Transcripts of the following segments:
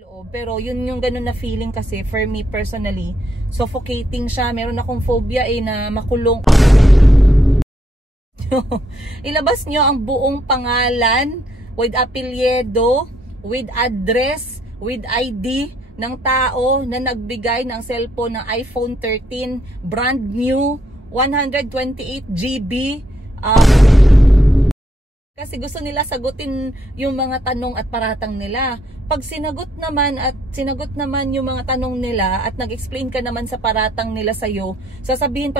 loob. Pero yun yung ganun na feeling kasi for me personally, suffocating siya. Meron akong phobia na makulong. Ilabas nyo ang buong pangalan with apelyido, with address, with ID ng tao na nagbigay ng cellphone ng iPhone 13, brand new, 128 GB. Kasi gusto nila sagutin yung mga tanong at paratang nila. Pag sinagot naman yung mga tanong nila at nag-explain ka naman sa paratang nila sa'yo, sasabihin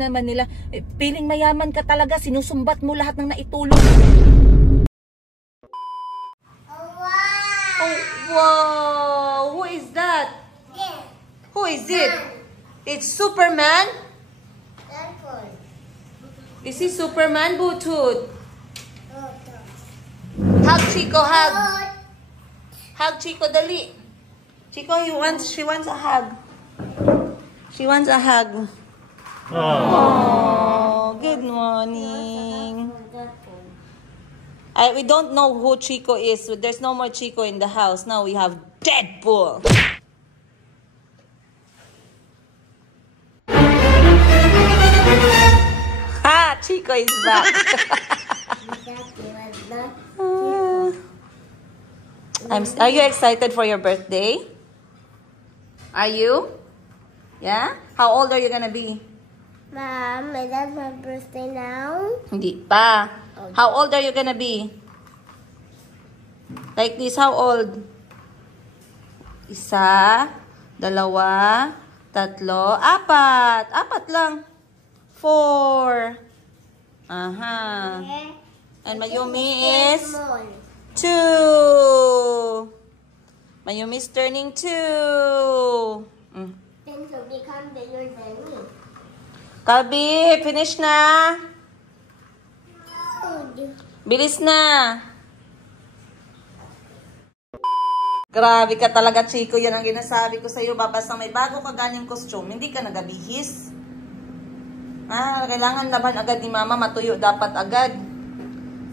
naman nila, piling mayaman ka talaga, sinusumbat mo lahat ng naitulong. Oh, wow! Oh, wow! Who is that? Yeah. Who is it? It's Superman? Is he Superman, Bluetooth? Hug Chico, hug. Hug Chico, dali. Chico, she wants a hug. She wants a hug. Oh, good morning. We don't know who Chico is. So there's no more Chico in the house. Now we have Deadpool. Ha! Chico is back. Are you excited for your birthday? Are you? Yeah? How old are you gonna be? Mom, is that my birthday now? Hindi pa. Okay. How old are you gonna be? Like this, how old? Isa, dalawa, tatlo, apat. Apat lang. 4. Aha. Okay. And Mayumi is 2. Mayumi is turning 2. Then to become bigger than me. Kalbi, finish na. Bilis na. Grabe ka talaga, Chico. Yan ang ginasabi ko sa'yo. Basta may bago ka galing costume, hindi ka nagabihis. Kailangan laban agad ni Mama. Matuyo dapat agad.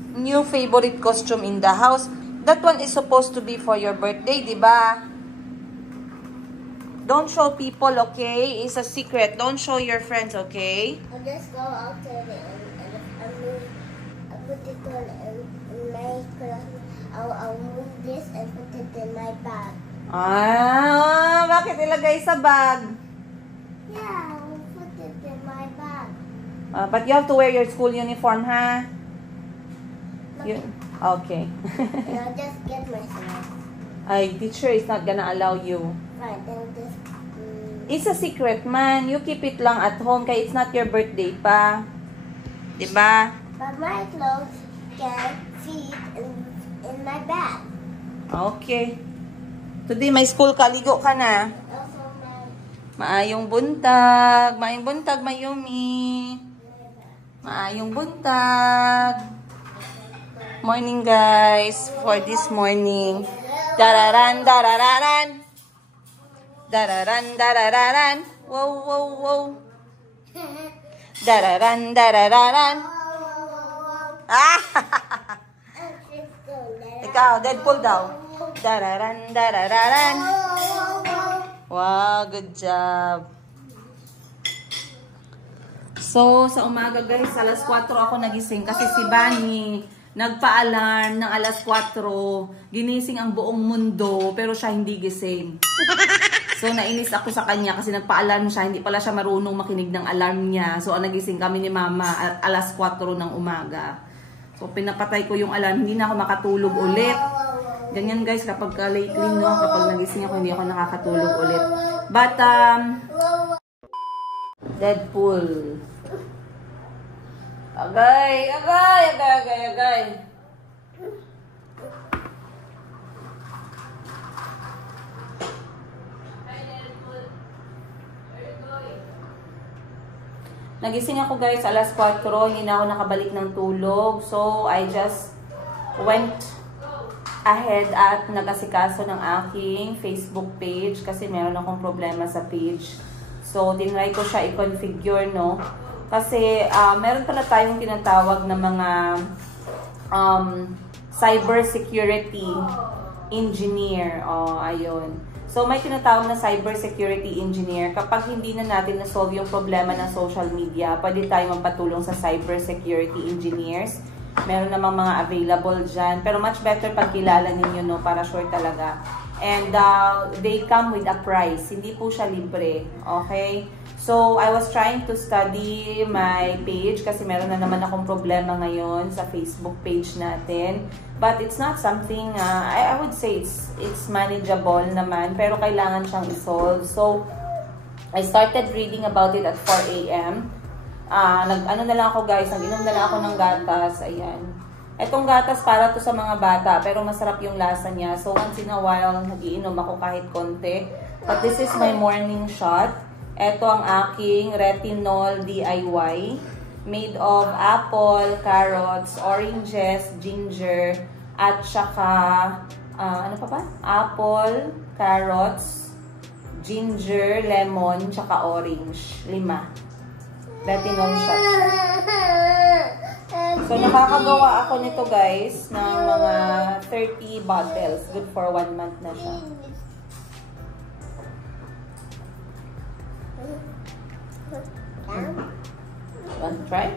New favorite costume in the house. That one is supposed to be for your birthday, diba? Don't show people, okay? It's a secret. Don't show your friends, okay? I'll just go out there and I'll put it on in my closet. I'll move this and put it in my bag. Bakit ilagay sa bag? Yeah, I'll put it in my bag. But you have to wear your school uniform, ha? Okay. And I'll just get myself. Teacher is not gonna allow you. Right, then just... It's a secret, man. You keep it lang at home kaya it's not your birthday pa. Diba? But my clothes can fit in my bag. Okay. Today may school ka. Ligo ka na. Also Maayong buntag. Maayong buntag, Mayumi. Maayong buntag. Morning, guys. For this morning. Dararan, darararan. Dararan, darararan. Wow, wow, wow. Dararan, darararan. Ikaw, Deadpool daw. Dararan, darararan. Wow, good job. So, sa umaga guys, alas 4 ako nagising kasi si Bani nagpa-alarm ng alas 4. Ginising ang buong mundo pero siya hindi gising. So, nainis ako sa kanya kasi nagpa-alarm siya. Hindi pala siya marunong makinig ng alarm niya. So, nagising kami ni Mama at alas 4 ng umaga. So, pinapatay ko yung alarm. Hindi na ako makatulog ulit. Ganyan guys, kapag lately, no? Kapag nagising ako, hindi ako nakakatulog ulit. But, Deadpool. Agay, agay, agay, agay, agay. Nagising ako guys alas 4, hindi na ako nakabalik ng tulog. So, I just went ahead at nag-asikaso ng aking Facebook page kasi meron akong problema sa page. So, tinry ko siya i-configure, no? Kasi, meron pala tayong tinatawag na mga cyber security engineer. Ayun. So, may tinatawag na cybersecurity engineer. Kapag hindi na natin na-solve yung problema ng social media, pwede tayo magpatulong sa cybersecurity engineers. Meron namang mga available dyan. Pero much better pag kilala ninyo, no, para sure talaga. And they come with a price. Hindi po siya libre. Okay? So, I was trying to study my page kasi meron na naman akong problema ngayon sa Facebook page natin. But it's not something, I would say it's manageable naman, pero kailangan siyang isolve. So, I started reading about it at 4 a.m. Ano na lang ako guys, nag-inom na lang ako ng gatas. Ayan. Etong gatas para to sa mga bata, pero masarap yung lasa niya. So, once in a while, nag-iinom ako kahit konti. But this is my morning shot. Ito ang aking retinol DIY. Made of apple, carrots, oranges, ginger, at saka, ano pa ba? Apple, carrots, ginger, lemon, tsaka orange. 5. Retinol shot. So, nakakagawa ako nito guys ng mga 30 bottles. Good for 1 month na siya. Want to try?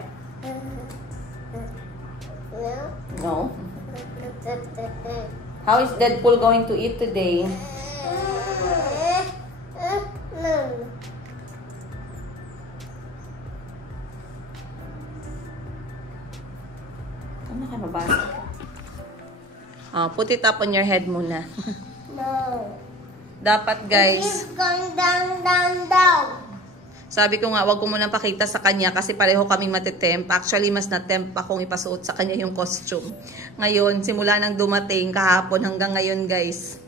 No. How is Deadpool going to eat today? Ano ka mabasa? Put it up on your head muna. No. Dapat guys. It's going down, down, down. Sabi ko nga, wag ko munang pakita sa kanya kasi pareho kaming matitemp. Actually, mas natemp akong ipasuot sa kanya yung costume. Ngayon, simula nang dumating kahapon hanggang ngayon, guys.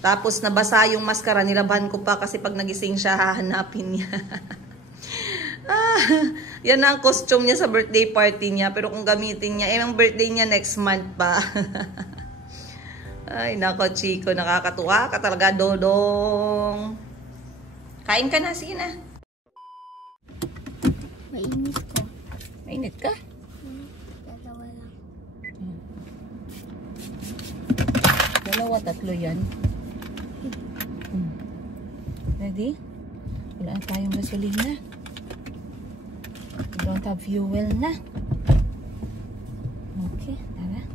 Tapos, nabasa yung maskara. Nilaban ko pa kasi pag nagising siya, hahanapin niya. Yan na ang costume niya sa birthday party niya. Pero kung gamitin niya, ang birthday niya next month pa. Ay, nako, Chico. Nakakatuwa ka talaga, Dodong. Kain ka na, sige na. Mainit ko. Mainit ka? Dalawa lang. Dalawa, 3 yan. Ready? Wala na tayong gasolina. We don't have fuel na. Okay, tara.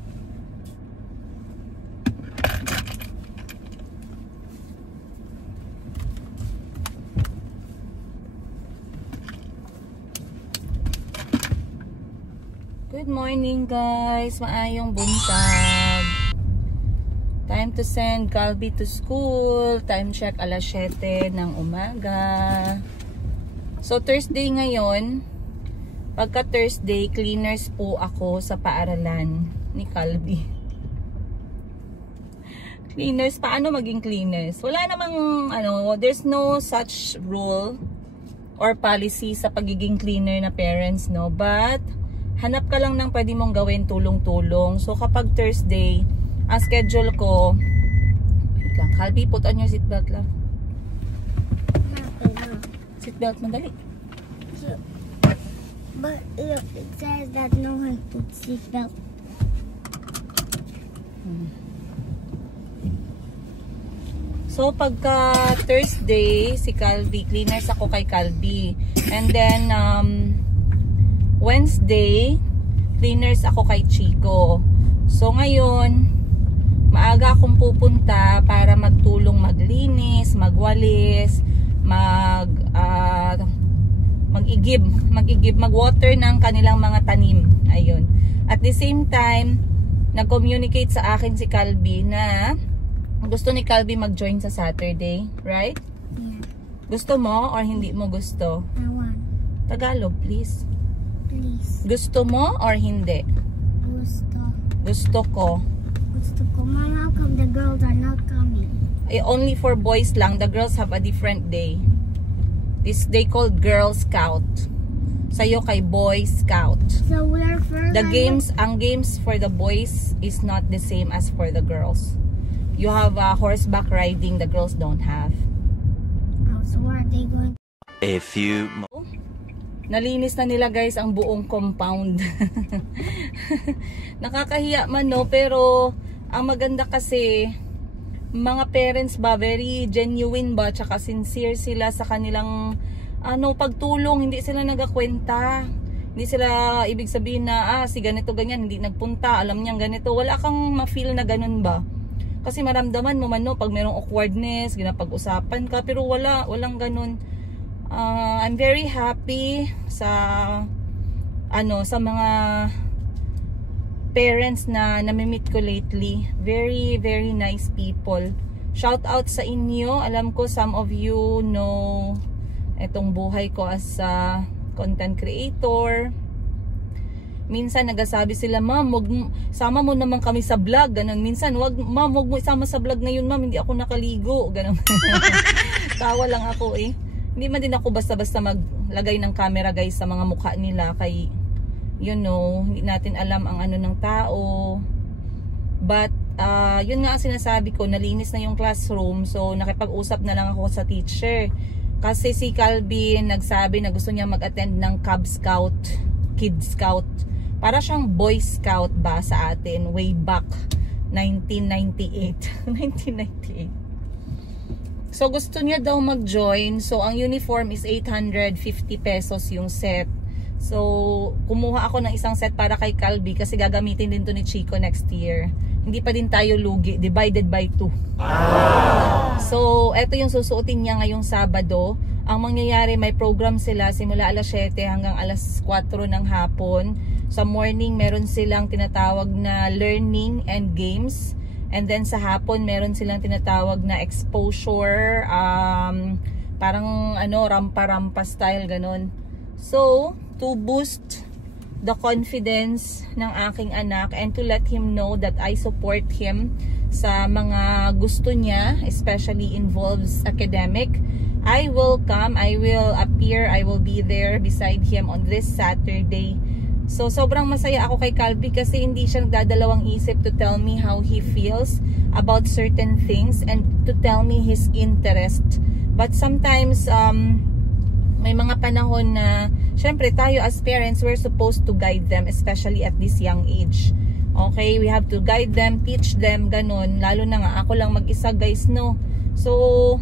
Good morning guys, maayong buntag. Time to send Calby to school. Time check 7:00 ng umaga. So Thursday ngayon. Pagka Thursday, cleaners po ako sa paaralan ni Calby. Cleaners, paano maging cleaners? Wala namang there's no such rule or policy sa pagiging cleaner na parents, no? But hanap ka lang ng pwede mong gawin tulong-tulong. So, kapag Thursday, ang schedule ko, wait lang, Calby, put on your seatbelt lang. Seatbelt, madali. But look, it says that no one puts seatbelt. So, pagka Thursday, si Calby, cleaners ako kay Calby. And then, Wednesday, cleaners ako kay Chico. So ngayon, maaga akong pupunta para magtulong maglinis, magwalis, mag-water ng kanilang mga tanim. Ayun. At the same time, nag-communicate sa akin si Calby na gusto ni Calby mag-join sa Saturday, right? Yeah. Gusto mo or hindi mo gusto? I want. Tagalog, please. Please. Gusto mo or hindi? Gusto. Gusto ko. Gusto ko. Mom, how come the girls are not coming? Only for boys lang. The girls have a different day. They called Girl Scout. Sa'yo kay Boy Scout. So we're further. Ang games for the boys is not the same as for the girls. You have horseback riding, the girls don't have. Oh, so where are they going? A few. Nalinis na nila guys ang buong compound. Nakakahiya man no, pero ang maganda kasi mga parents ba, very genuine ba, tsaka sincere sila sa kanilang pagtulong. Hindi sila nagakwenta. Hindi sila ibig sabihin na si ganito ganyan, hindi nagpunta, alam niyang ganito. Wala kang ma-feel na ganun ba? Kasi maramdaman mo man pag merong awkwardness, ginapag-usapan ka, pero walang ganun. I'm very happy sa sa mga parents na namimit ko lately. Very, very nice people. Shout out sa inyo. Alam ko some of you know etong buhay ko as a content creator. Minsan nagasabi sila, ma'am, sama mo naman kami sa vlog, ganun. Minsan, ma'am, wag mo isama sa vlog ngayon, ma'am, hindi ako nakaligo, ganun. Tawa lang ako eh. Hindi man din ako basta-basta maglagay ng camera guys sa mga mukha nila, kay hindi natin alam ang ng tao. But yun nga sinasabi ko, nalinis na yung classroom, so nakipag-usap na lang ako sa teacher. Kasi si Calvin nagsabi na gusto niya mag-attend ng Cub Scout, Kid Scout. Para siyang Boy Scout ba sa atin way back 1998. 1998. So gusto niya daw mag-join. So ang uniform is 850 pesos yung set. So kumuha ako ng isang set para kay Calvi kasi gagamitin din to ni Chico next year. Hindi pa din tayo lugi, divided by 2. So eto yung susuotin niya ngayong Sabado. Ang mangyayari, may program sila simula alas 7 hanggang alas 4 ng hapon. Sa morning, meron silang tinatawag na learning and games. And then sa hapon, meron silang tinatawag na exposure. Parang rampa-rampa style, ganun. So, to boost the confidence ng aking anak and to let him know that I support him sa mga gusto niya, especially involves academic, I will come, I will appear, I will be there beside him on this Saturday. So sobrang masaya ako kay Calvi kasi hindi siya nagdadalawang isip to tell me how he feels about certain things and to tell me his interest. But sometimes may mga panahon na syempre tayo as parents, we're supposed to guide them, especially at this young age. Okay, we have to guide them, teach them, ganun. Lalo na nga ako lang mag-isa guys, no. So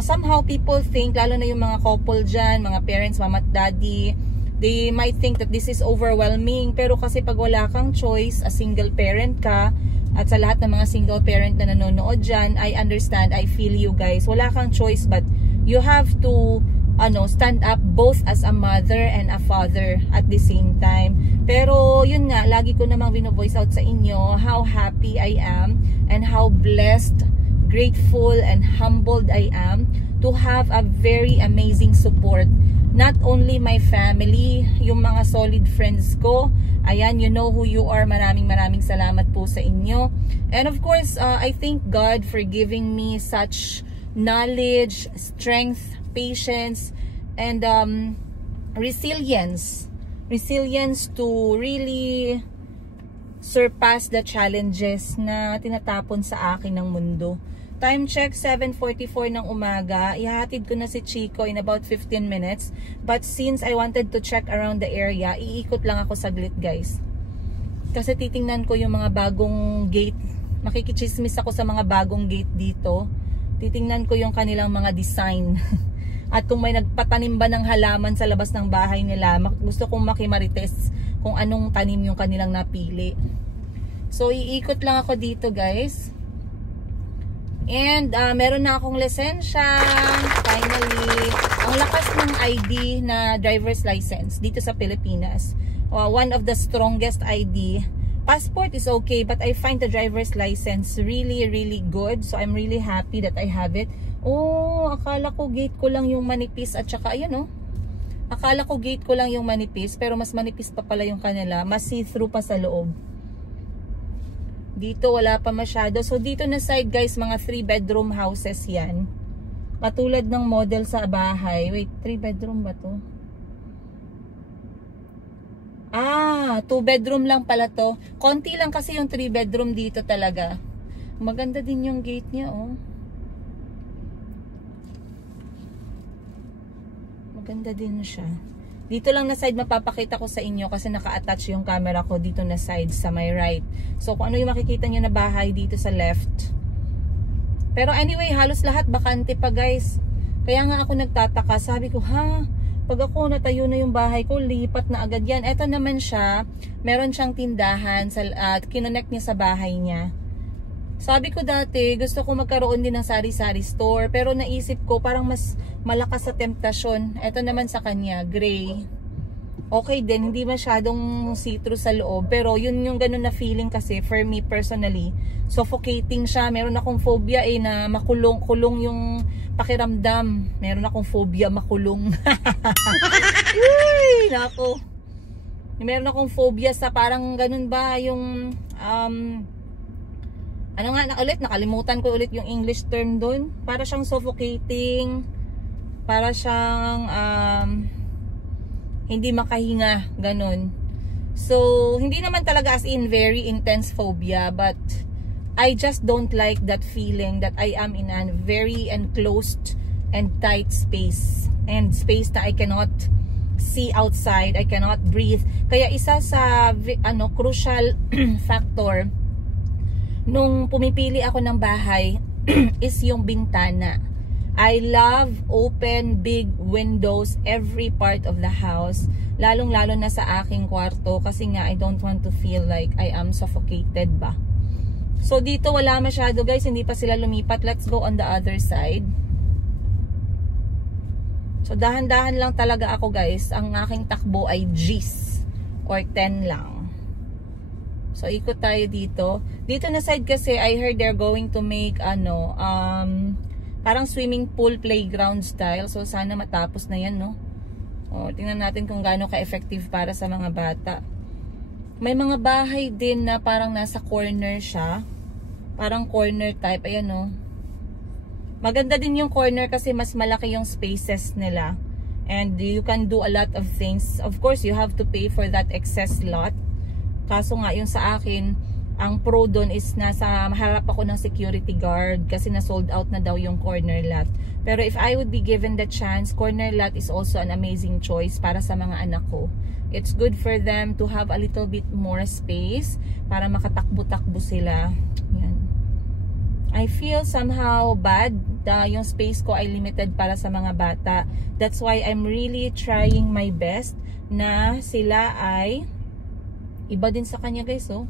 somehow people think, lalo na yung mga couple dyan, mga parents, mama at daddy, they might think that this is overwhelming. Pero kasi pag wala kang choice, a single parent ka, at sa lahat ng mga single parent na nanonood dyan, I understand, I feel you guys. Wala kang choice, but you have to stand up both as a mother and a father at the same time. Pero yun nga, lagi ko namang vino-voice out sa inyo how happy I am and how blessed, grateful, and humbled I am to have a very amazing support. Not only my family, yung mga solid friends ko. Ayan, you know who you are. Maraming salamat po sa inyo. And of course, I thank God for giving me such knowledge, strength, patience, and resilience. Resilience to really surpass the challenges na tinatapon sa akin ng mundo. Time check, 7:44 ng umaga. Ihahatid ko na si Chico in about 15 minutes. But since I wanted to check around the area, iikot lang ako saglit guys. Kasi titingnan ko yung mga bagong gate. Makikichismis ako sa mga bagong gate dito. Titingnan ko yung kanilang mga design. At kung may nagpatanim ba ng halaman sa labas ng bahay nila, gusto kong makimarites kung anong tanim yung kanilang napili. So iikot lang ako dito guys. And meron na akong lisensya. Finally, ang lakas ng ID na driver's license dito sa Pilipinas. One of the strongest ID. Passport is okay, but I find the driver's license really, really good. So I'm really happy that I have it. Oh, akala ko gate ko lang yung manipis at saka ayan oh. Akala ko gate ko lang yung manipis, pero mas manipis pa pala yung kanila. Mas see-through pa sa loob. Dito wala pa masyado. So dito na side guys, mga 3-bedroom houses yan. Katulad ng model sa bahay. Wait, 3-bedroom ba to? 2-bedroom lang pala to. Konti lang kasi yung 3-bedroom dito talaga. Maganda din yung gate niya oh. Maganda din siya. Dito lang na side mapapakita ko sa inyo kasi naka-attach yung camera ko dito na side sa my right. So kung ano yung makikita nyo na bahay dito sa left, Pero anyway, halos lahat bakante pa guys. Kaya nga ako nagtataka. Sabi ko, ha? Pag ako natayo na yung bahay ko, lipat na agad yan. Eto naman siya, meron siyang tindahan, kinonect niya sa bahay niya. Sabi ko dati, gusto ko magkaroon din ng sari-sari store. Pero naisip ko, parang mas malakas sa temptasyon. Eto naman sa kanya, gray. Okay din, hindi masyadong citrus sa loob. Pero yun yung ganun na feeling kasi, for me personally, suffocating siya. Meron akong phobia na makulong yung pakiramdam. Meron akong phobia makulong. Uy, nako. Meron akong phobia sa parang ganun ba yung ano nga ulit, nakalimutan ko ulit yung English term doon. Para siyang suffocating, para siyang hindi makahinga, ganun. So, hindi naman talaga as in very intense phobia, but I just don't like that feeling that I am in a very enclosed and tight space. And space that I cannot see outside, I cannot breathe. Kaya isa sa crucial factor nung pumipili ako ng bahay is yung bintana. I love open big windows every part of the house, lalong-lalo na sa aking kwarto kasi nga I don't want to feel like I am suffocated ba. So dito wala masyado guys, hindi pa sila lumipat. Let's go on the other side. So dahan-dahan lang talaga ako guys. Ang aking takbo ay G's or 10 lang. So ikot tayo dito. Dito na side kasi I heard they're going to make parang swimming pool playground style. So sana matapos na yan, no? O, tingnan natin kung gaano ka-effective para sa mga bata. May mga bahay din na parang nasa corner siya. Parang corner type. Ayan, no? Maganda din yung corner kasi mas malaki yung spaces nila. And you can do a lot of things. Of course, you have to pay for that excess lot. Kaso nga, yung sa akin, ang pro doon is nasa maharap ako ng security guard kasi na sold out na daw yung corner lot. Pero if I would be given the chance, corner lot is also an amazing choice para sa mga anak ko. It's good for them to have a little bit more space para makatakbo-takbo sila. Yan. I feel somehow bad yung space ko ay limited para sa mga bata. That's why I'm really trying my best na sila ay iba din sa kanya guys, oh.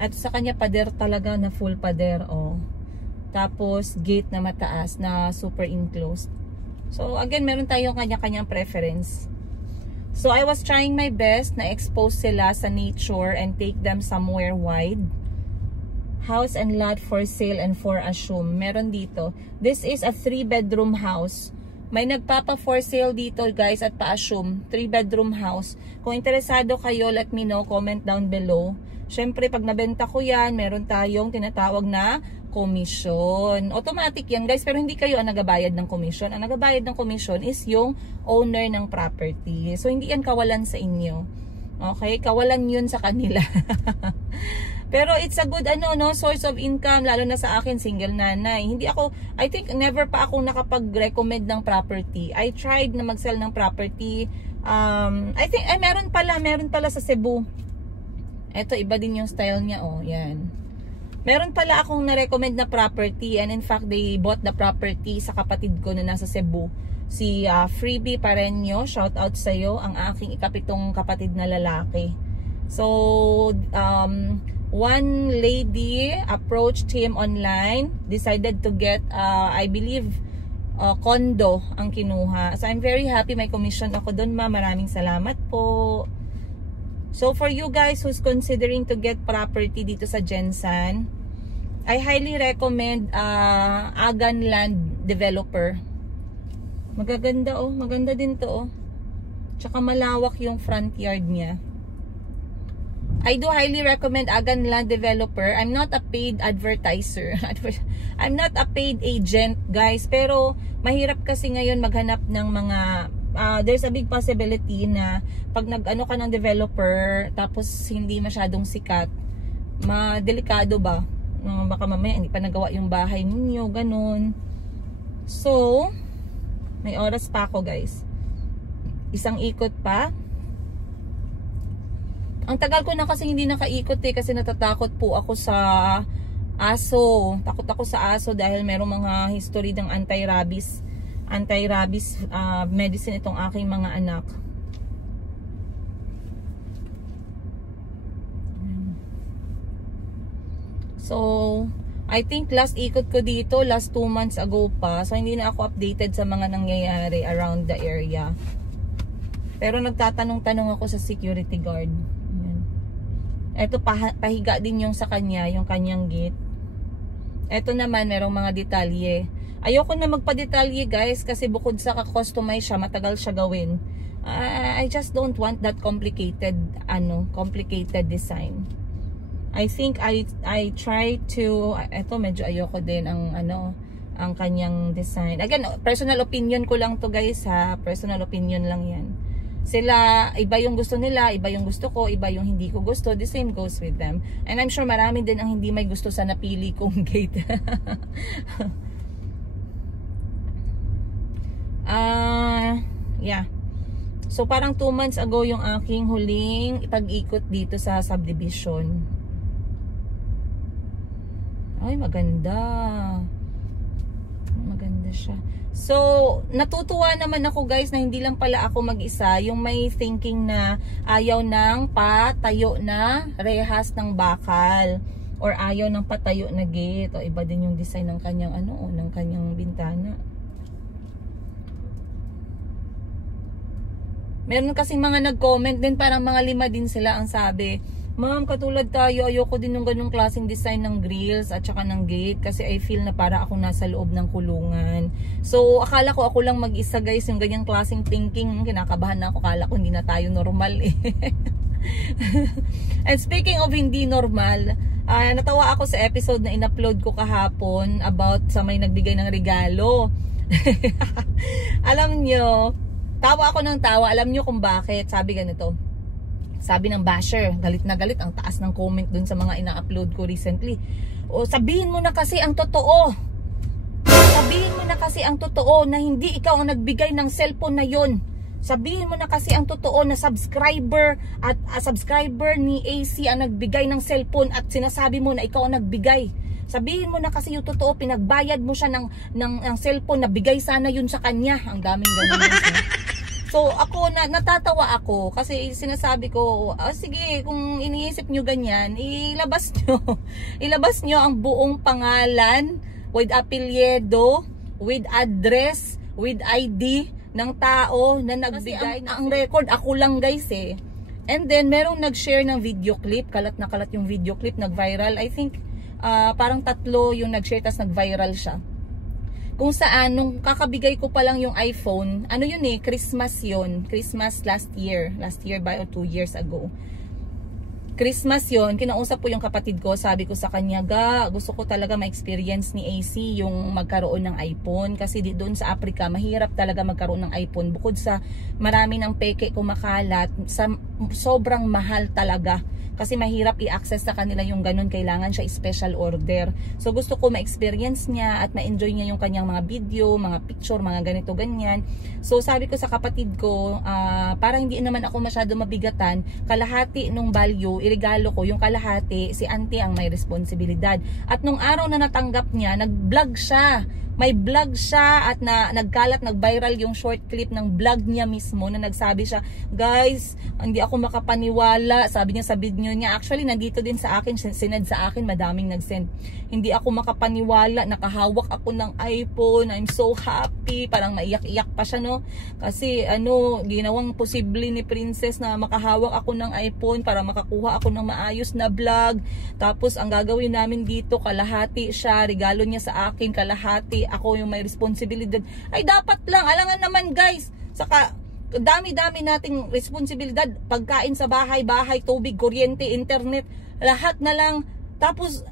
At sa kanya pader talaga na full pader, oh. Tapos gate na mataas na super enclosed. So again, meron tayong kanya-kanyang preference. So I was trying my best na expose sila sa nature and take them somewhere wide. House and lot for sale and for assume. Meron dito. This is a 3-bedroom house. May nagpapa for sale dito guys at pa-assume. 3-bedroom house. Kung interesado kayo, let me know. Comment down below. Syempre, pag nabenta ko yan, meron tayong tinatawag na commission. Automatic yan guys, pero hindi kayo ang nagabayad ng commission. Ang nagabayad ng commission is yung owner ng property. So, hindi yan kawalan sa inyo. Okay? Kawalan yun sa kanila. Pero it's a good source of income, lalo na sa akin, single nanay. Hindi ako, I think never pa ako nakapag-recommend ng property. I tried na mag-sell ng property. I think, meron pala sa Cebu. Ito, iba din yung style niya, oh, yan. Meron pala akong na-recommend na property, and in fact, they bought the property sa kapatid ko na nasa Cebu. Si Freebie Pareño, shout out sa'yo, ang aking ikapitong kapatid na lalaki. So, one lady approached him online, decided to get, I believe, condo ang kinuha. So, I'm very happy, may commission ako doon, ma. Maraming salamat po. So, for you guys who's considering to get property dito sa Gensan, I highly recommend Agan Land Developer. Magaganda, oh. Maganda din to, oh. Tsaka malawak yung front yard niya. I do highly recommend Agan Land Developer. I'm not a paid advertiser. I'm not a paid agent, guys. Pero, mahirap kasi ngayon maghanap ng mga... there's a big possibility na pag nag-ano ka ng developer tapos hindi masyadong sikat, madelikado ba? Baka mamaya hindi pa nagawa yung bahay ninyo, ganun. So, may oras pa ako guys. Isang ikot pa. Ang tagal ko na kasi hindi nakaikot kasi natatakot po ako sa Aso. Takot ako sa aso dahil merong mga history ng anti-rabies medicine itong aking mga anak. So, I think last ikot ko dito, last 2 months ago pa. So, hindi na ako updated sa mga nangyayari around the area. Pero nagtatanong-tanong ako sa security guard. Ayan. Ito, pahiga din yung sa kanya, yung kanyang gate. Ito naman, merong mga detalye. Ayoko na magpa-detalye guys, kasi bukod sa ka-customize siya, matagal siya gawin. I just don't want that complicated design. I think I try to, eto medyo ayoko din ang kanyang design. Again, personal opinion ko lang to guys ha, personal opinion lang yan. Sila, iba yung gusto nila, iba yung gusto ko, iba yung hindi ko gusto, the same goes with them. And I'm sure marami din ang hindi may gusto sa napili kong gate. Yeah. So parang 2 months ago yung aking huling pag-ikot dito sa subdivision. Ay, maganda. Maganda siya. So, natutuwa naman ako guys na hindi lang pala ako mag-isa. Yung may thinking na ayaw ng patayo na rehas ng bakal. Or ayaw ng patayo na gate. O iba din yung design ng kanyang ng kanyang bintana. Meron kasing mga nag-comment din, parang mga 5 din sila ang sabi. Ma'am, katulad tayo, ayoko din ng ganung klaseng design ng grills at saka ng gate kasi I feel na para ako nasa loob ng kulungan. So, akala ko ako lang mag-isa guys yung ganyang klaseng thinking. Kinakabahan na ako, akala ko hindi na tayo normal eh. And speaking of hindi normal, natawa ako sa episode na in-upload ko kahapon about sa may nagbigay ng regalo. Alam nyo, tawa ako ng tawa. Alam nyo kung bakit? Sabi ganito. Sabi ng basher, galit na galit, ang taas ng comment dun sa mga ina-upload ko recently. O, sabihin mo na kasi ang totoo. Sabihin mo na kasi ang totoo na hindi ikaw ang nagbigay ng cellphone na yon. Sabihin mo na kasi ang totoo na subscriber at subscriber ni AC ang nagbigay ng cellphone at sinasabi mo na ikaw ang nagbigay. Sabihin mo na kasi yung totoo, pinagbayad mo siya ng cellphone na bigay sana yun sa kanya. Ang daming ganun. So ako, natatawa ako kasi sinasabi ko, sige, kung iniisip nyo ganyan, ilabas nyo ang buong pangalan with apelyido, with address, with ID ng tao na nagbigay. Ang record, ako lang guys eh. And then merong nag-share ng video clip, kalat na kalat yung video clip, nag-viral. I think parang 3 yung nag-share, tas nag-viral siya. Kung saan, nung kakabigay ko pa lang yung iPhone, yun eh, Christmas yun. Christmas last year ba o 2 years ago. Christmas yun, kinausap po yung kapatid ko, sabi ko sa kanya, gusto ko talaga ma-experience ni AC yung magkaroon ng iPhone. Kasi doon sa Africa, mahirap talaga magkaroon ng iPhone. Bukod sa marami ng peke kumakalat, sobrang mahal talaga. Kasi mahirap i-access sa kanila yung ganun, kailangan siya special order. So gusto ko ma-experience niya at ma-enjoy niya yung kanyang mga video, mga picture, mga ganito ganyan. So sabi ko sa kapatid ko, para hindi naman ako masyado mabigatan, kalahati nung value, iregalo ko yung kalahati, si auntie ang may responsibilidad. At nung araw na natanggap niya, nag-vlog siya. May vlog siya at nag-viral yung short clip ng vlog niya mismo na nagsabi siya, guys, hindi ako makapaniwala. Sabi niya sa video niya, actually nandito din sa akin, sinend sa akin, madaming nag-send. Hindi ako makapaniwala, nakahawak ako ng iPhone, I'm so happy. Parang maiyak-iyak pa siya, no? Kasi ginawang posible ni Princess na makahawak ako ng iPhone para makakuha ako ng maayos na vlog. Tapos ang gagawin namin dito, kalahati siya, regalo niya sa akin, kalahati ako yung may responsibilidad. Ay dapat lang, alangan naman guys, saka dami-dami nating responsibilidad, pagkain sa bahay, tubig, kuryente, internet, lahat na lang. Tapos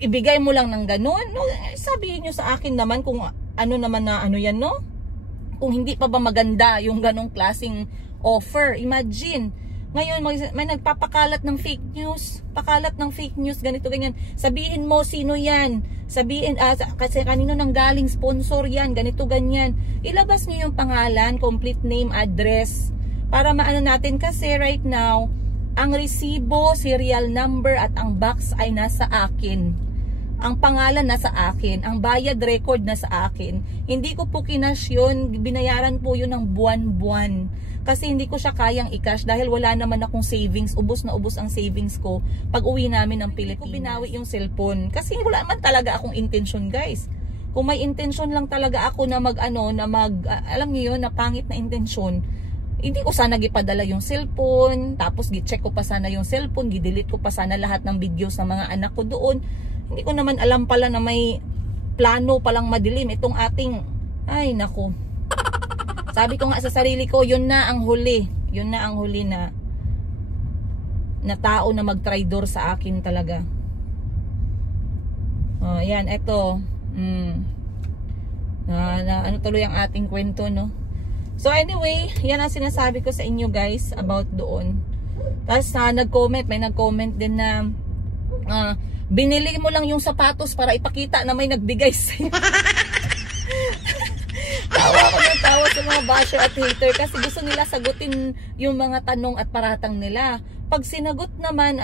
ibigay mo lang ng ganun, no? Sabihin nyo sa akin naman kung naman na yan, no? Kung hindi pa ba maganda yung ganong klaseng offer. Imagine ngayon may nagpapakalat ng fake news, ganito ganyan. Sabihin mo sino yan, sabihin kasi kanino nang galing sponsor yan, ganito ganyan. Ilabas niyo yung pangalan, complete name, address para maano natin, kasi right now Ang resibo, serial number at ang box ay nasa akin. Ang pangalan nasa akin, ang bayad record nasa akin. Hindi ko po kinash yun, binayaran po yun ng buwan-buwan. Kasi hindi ko siya kayang i-cash dahil wala naman akong savings. Ubos na ubos ang savings ko pag uwi namin ng Pilipinas. Hindi ko binawi yung cellphone. Kasi wala man talaga akong intention, guys. Kung may intention lang talaga ako na alam niyo yun, na pangit na intention, hindi ko sana gipadala yung cellphone, tapos gi-check ko pa sana yung cellphone, gi-delete ko pa sana lahat ng videos ng mga anak ko doon. Hindi ko naman alam pala na may plano palang madilim itong ating, ay naku. Sabi ko nga sa sarili ko, yun na ang huli. Yun na ang huli na tao na mag-traidor sa akin talaga. Oh, yan, eto. Ano tuloy ang ating kwento, no? So anyway, yan ang sinasabi ko sa inyo guys about doon. Tapos may nag-comment din na binili mo lang yung sapatos para ipakita na may nagbigay sa'yo. Tawa ko ng tawa sa mga basher at hater kasi gusto nila sagutin yung mga tanong at paratang nila. Pag sinagot naman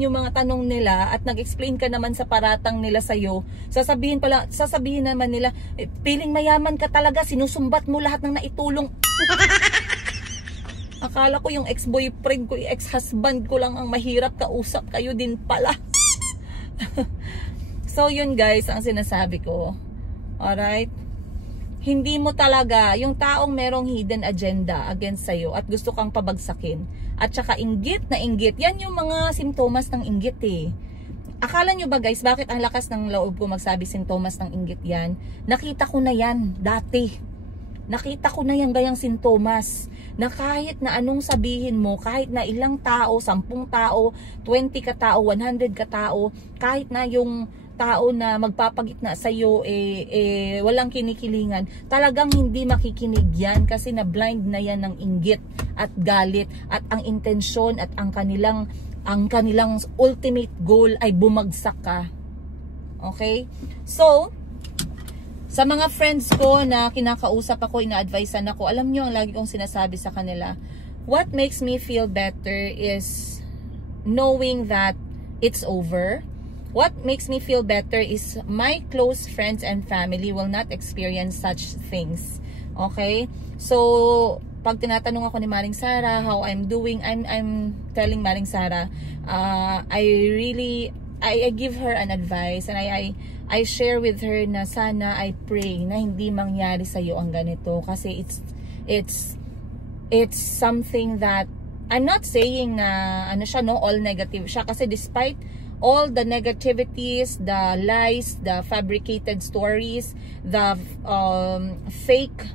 yung mga tanong nila at nag-explain ka naman sa paratang nila sa'yo, sasabihin naman nila, piling mayaman ka talaga, sinusumbat mo lahat ng naitulong. Akala ko yung ex-boyfriend ko, ex-husband ko lang ang mahirap kausap, kayo din pala. So yun guys, ang sinasabi ko. Alright? Hindi mo talaga, yung taong merong hidden agenda against sa'yo at gusto kang pabagsakin, at saka inggit na inggit, yan yung mga simptomas ng inggit eh. Akala nyo ba guys, bakit ang lakas ng loob ko magsabi simptomas ng inggit yan? Nakita ko na yan dati. Nakita ko na yan gayang sintomas. Na kahit na anong sabihin mo, kahit na ilang tao, 10 tao, 20 ka tao, 100 ka tao, kahit na yung tao na magpapagitna sa iyo walang kinikilingan, talagang hindi makikinig yan kasi na blind na yan ng inggit at galit at ang intensyon at ang kanilang ultimate goal ay bumagsak ka. Okay? So, sa mga friends ko na kinakausap ako, ina-advisean ako, alam nyo ang lagi kong sinasabi sa kanila, what makes me feel better is knowing that it's over. What makes me feel better is my close friends and family will not experience such things. Okay? So, pag tinatanong ako ni Maring Sara how I'm doing, I'm telling Maring Sara, I give her an advice and I share with her na sana I pray na hindi mangyari sa iyo ang ganito kasi it's something that I'm not saying na all negative siya kasi despite all the negativities, the lies, the fabricated stories, the fake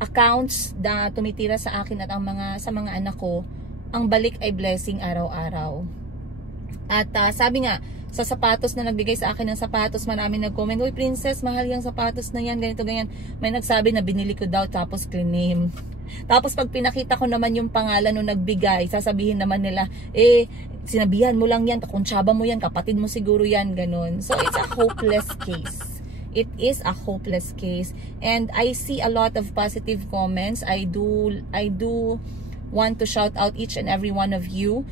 accounts na tumitira sa akin at sa mga anak ko, ang balik ay blessing araw-araw. At sabi nga, sa sapatos na nagbigay sa akin ng sapatos, marami nag-comment, uy princess, mahal yung sapatos na yan, ganito, ganyan. May nagsabi na binili ko daw tapos claim. Tapos pag pinakita ko naman yung pangalan nung nagbigay, sasabihin naman nila, sinabihan mo lang yan, kakuntsaba mo yan, kapatid mo siguro yan, ganun. So it's a hopeless case. It is a hopeless case. And I see a lot of positive comments. I do want to shout out each and every one of you.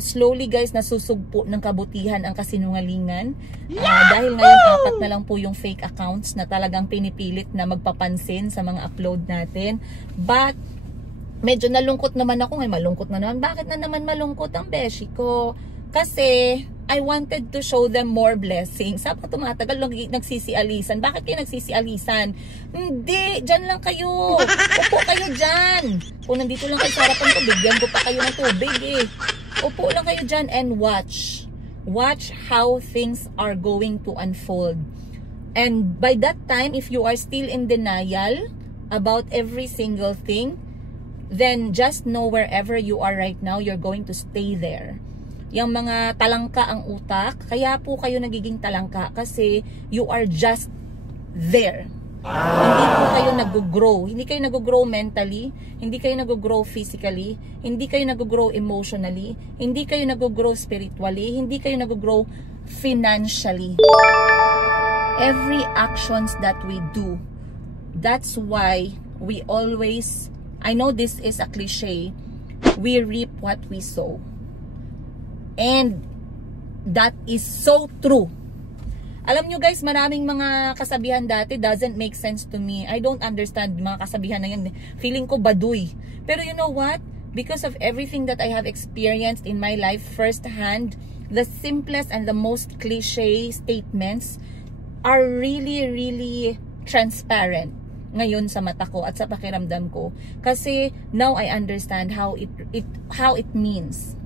Slowly guys, nasusugpo ng kabutihan ang kasinungalingan. Dahil ngayon 4 na lang po yung fake accounts na talagang pinipilit na magpapansin sa mga upload natin. But medyo nalungkot naman ako. Ngayon malungkot na naman. Bakit na naman malungkot ang beshi ko? Kasi I wanted to show them more blessings. Sabi ko tumatagal nagsisialisan. Bakit kayo nagsisialisan? Hindi, dyan lang kayo. Upo kayo dyan. Kung nandito lang kayo sa harapan ko, bigyan ko pa kayo ng tubig eh. Upo lang kayo dyan and watch. Watch how things are going to unfold. And by that time, if you are still in denial about every single thing, then just know wherever you are right now, you're going to stay there. Yung mga talangka ang utak, kaya po kayo nagiging talangka kasi you are just there. Hindi po kayo nag-grow. Hindi kayo nag-grow mentally, hindi kayo nag-grow physically, hindi kayo nag-grow emotionally, hindi kayo nag-grow spiritually, hindi kayo nag-grow financially. Every actions that we do, that's why we always, I know this is a cliche, we reap what we sow. And that is so true. Alam nyo guys, maraming mga kasabihan dati doesn't make sense to me. I don't understand mga kasabihan na yun. Feeling ko baduy. Pero you know what? Because of everything that I have experienced in my life firsthand, the simplest and the most cliche statements are really, really transparent ngayon sa mata ko at sa pakiramdam ko. Kasi now I understand how it means.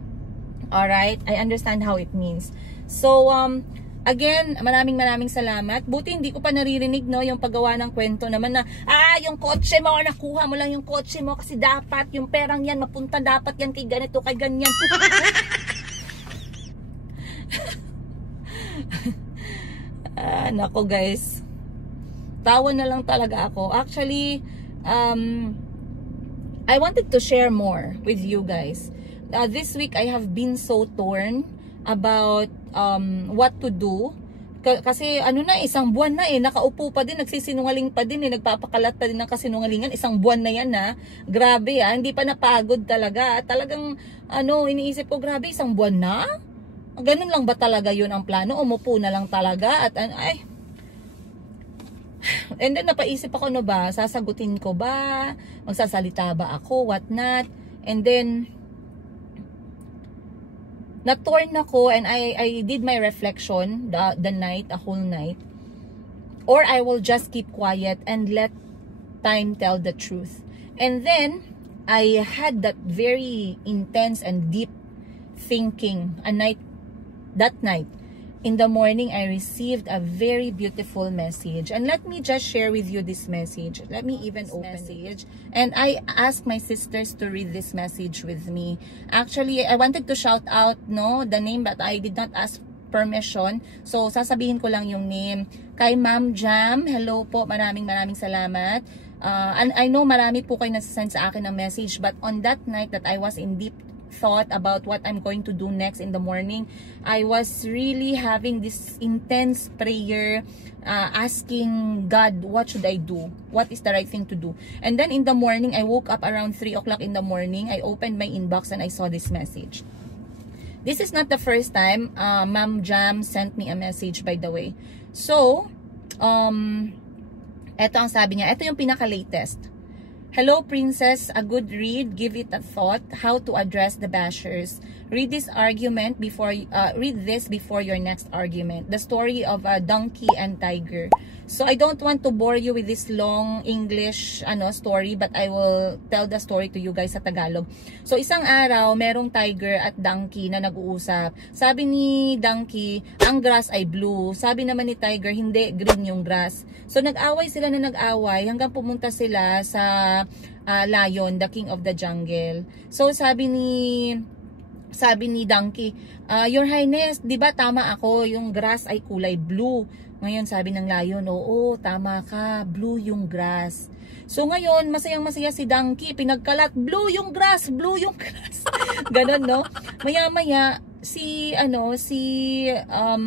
Alright? I understand how it means. So, again, maraming salamat. Buti hindi ko pa naririnig, no, yung paggawa ng kwento naman na, yung kotse mo, nakuha mo lang yung kotse mo kasi dapat, yung perang yan, mapunta dapat yan kay ganito, kay ganyan. Nako guys. Tawa na lang talaga ako. Actually, I wanted to share more with you guys. This week, I have been so torn about what to do. Kasi ano na, isang buwan na nakaupo pa din, nagsisinungaling pa din nagpapakalat pa din ng kasinungalingan, isang buwan na yan grabe hindi pa napagod talaga. Talagang iniisip ko, grabe, isang buwan na? Ganun lang ba talaga yun ang plano? Umupo na lang talaga at and then napaisip ako, sasagutin ko ba? Magsasalita ba ako? What not? And then na-torn ako and I did my reflection the night, a whole night. Or I will just keep quiet and let time tell the truth. And then I had that very intense and deep thinking that night. In the morning, I received a very beautiful message. And let me just share with you this message. Let me even open it. And I asked my sisters to read this message with me. Actually, I wanted to shout out the name, but I did not ask permission. So, sasabihin ko lang yung name. Kay Ma'am Jam, hello po. Maraming salamat. And I know marami po kayo nasasend sa akin ng message. But on that night that I was in deep thought about what I'm going to do next in the morning, I was really having this intense prayer, asking God, what should I do? What is the right thing to do? And then in the morning, I woke up around 3 o'clock in the morning. I opened my inbox and I saw this message. This is not the first time Ma'am Jam sent me a message, by the way. So, eto ang sabi niya. Ito yung pinaka-latest. Hello, Princess. A good read. Give it a thought. How to address the bashers. Read this before your next argument. The story of a donkey and tiger. So I don't want to bore you with this long English story, but I will tell the story to you guys sa Tagalog. So isang araw, merong tiger at donkey na nag-uusap. Sabi ni donkey, ang grass ay blue. Sabi naman ni tiger, hindi, green yung grass. So nag-away sila hanggang pumunta sila sa lion, the king of the jungle. So sabi ni donkey, Your Highness, di ba tama ako, yung grass ay kulay blue. Ngayon sabi ng lion, oo, tama ka, blue yung grass. So ngayon, masayang-masaya si donkey, pinagkalat, blue yung grass, blue yung grass. Ganon, no? Maya-maya, sino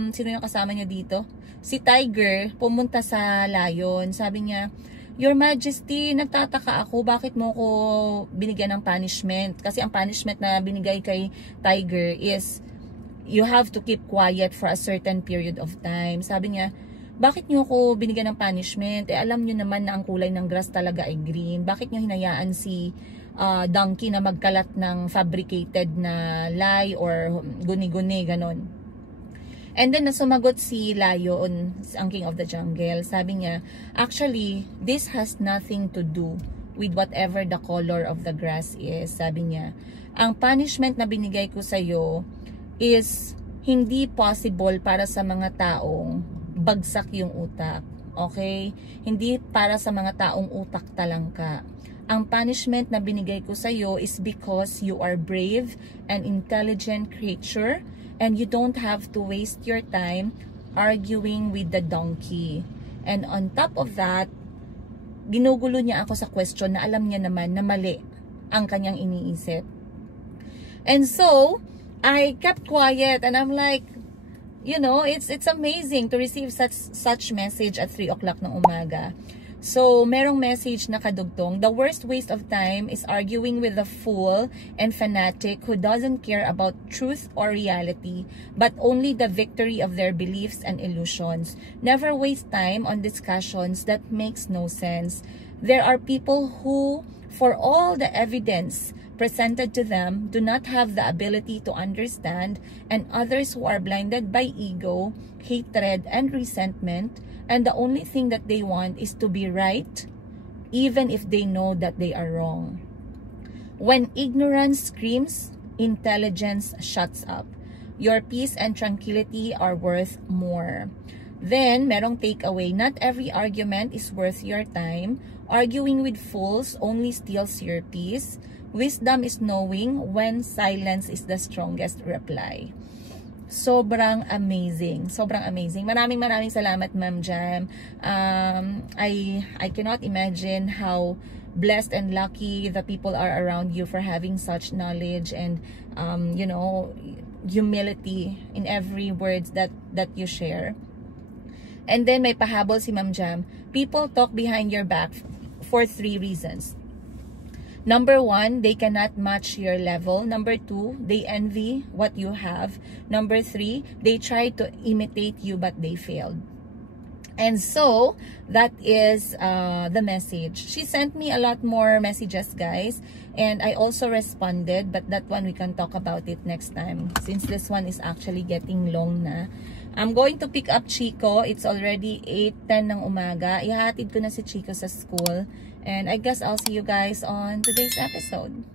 yung kasama niya dito? Si tiger, pumunta sa lion. Sabi niya, Your Majesty, nagtataka ako, bakit mo ko binigyan ng punishment? Kasi ang punishment na binigay kay tiger is, you have to keep quiet for a certain period of time. Sabi niya, bakit niyo ko binigyan ng punishment? Alam niyo naman na ang kulay ng grass talaga ay green. Bakit niyo hinayaan si donkey na magkalat ng fabricated na lie or guni-guni, ganon? And then, nasumagot si lion, ang king of the jungle. Sabi niya, actually, this has nothing to do with whatever the color of the grass is. Sabi niya, ang punishment na binigay ko sa'yo is hindi possible para sa mga taong bagsak yung utak. Okay? Hindi para sa mga taong utak talangka. Ang punishment na binigay ko sa'yo is because you are brave and intelligent creature and you don't have to waste your time arguing with the donkey. And on top of that, ginugulo niya ako sa question na alam niya naman na mali ang kanyang iniisip. And so, I kept quiet and I'm like, it's amazing to receive such message at 3 o'clock ng umaga. So, merong message na kadugtong, the worst waste of time is arguing with a fool and fanatic who doesn't care about truth or reality, but only the victory of their beliefs and illusions. Never waste time on discussions that makes no sense. There are people who, for all the evidence presented to them, do not have the ability to understand, and others who are blinded by ego, hatred, and resentment, and the only thing that they want is to be right, even if they know that they are wrong. When ignorance screams, intelligence shuts up. Your peace and tranquility are worth more. Then, merong takeaway, not every argument is worth your time. Arguing with fools only steals your peace. Wisdom is knowing when silence is the strongest reply. Sobrang amazing. Sobrang amazing. Maraming salamat, Ma'am Jam. I cannot imagine how blessed and lucky the people are around you for having such knowledge and, you know, humility in every word that you share. And then may pahabol si Ma'am Jam. People talk behind your back for 3 reasons. Number 1, they cannot match your level. Number 2, they envy what you have. Number 3, they try to imitate you but they failed. And so, that is the message. She sent me a lot more messages, guys. And I also responded, but that one we can talk about it next time. Since this one is actually getting long na. I'm going to pick up Chico. It's already 8:10 ng umaga. Ihatid ko na si Chico sa school. And I guess I'll see you guys on today's episode.